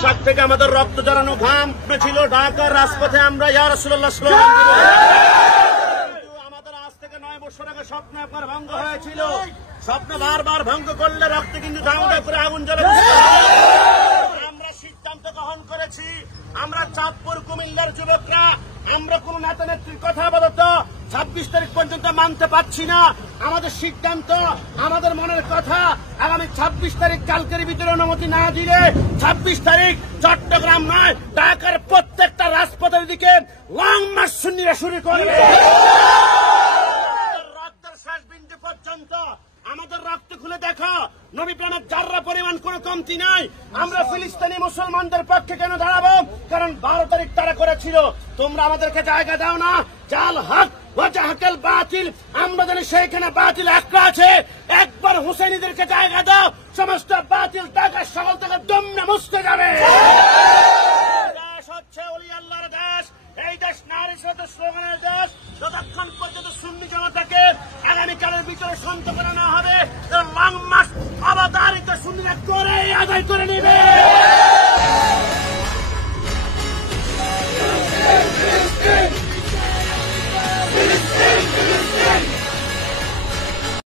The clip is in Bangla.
পোশাক থেকে আমাদের রক্ত জড়ানো ঘাম ছিল। ঢাকার রাজপথে আমরা ইয়া রাসূলুল্লাহ স্লোগান দিব। আমাদের আজ থেকে 9 বছর আগে স্বপ্ন একবার ভঙ্গ হয়েছিল। স্বপ্ন বারবার ভঙ্গ করলে রক্তে কিন্তু দাউদা করে আগুন জ্বলে। আমরা সিদ্ধান্ত গ্রহণ করেছি, আমরা চাঁদপুর কুমিল্লার যুবকরা আমরা কোন নেতা নেত্রীর কথা আপাতত 26 তারিখ পর্যন্ত মানতে পারছি না। আমাদের সিদ্ধান্ত, আমাদের মনের কথা, আগামী 26 তারিখ কালকের ভিতরে অনুমতি না দিলে 26 তারিখ চট্টগ্রাম নয় ঢাকার প্রত্যেকটা রাজপথের দিকে লং মার্চ সুন্নিরা শুরু করবে। রক্তের শেষ বিন্দু পর্যন্ত আমাদের রক্ত খুলে দেখো, নবী প্রেমের যার্রা পরিমাণ কোনো কমতি নাই। আমরা ফিলিস্তিনি মুসলমানদের পক্ষে কেন দাঁড়াবো? কারণ 12 তারিখ তারা করেছিল। তোমরা আমাদেরকে জায়গা দাও না। জাল হক ওয়াজাহাকাল বাতিল, আমরা জানি সেইখানে বাতিল একলা আছে। একবার হুসেইনিদেরকে জায়গা দাও, সমস্ত বাতিল টাকা সকল থেকে দমে মুছতে যাবে। দেশ হচ্ছে ওলি আল্লাহর দেশ, এই দেশ নারী স্লোগানের দেশ। যতক্ষণ পর্যন্ত সুন্নি জনতাকে আগামীকালের ভিতরে শান্ত করে না হবে, লং মার্চ অবতারিত সুন্নিরা করে আদায় করে নেবে।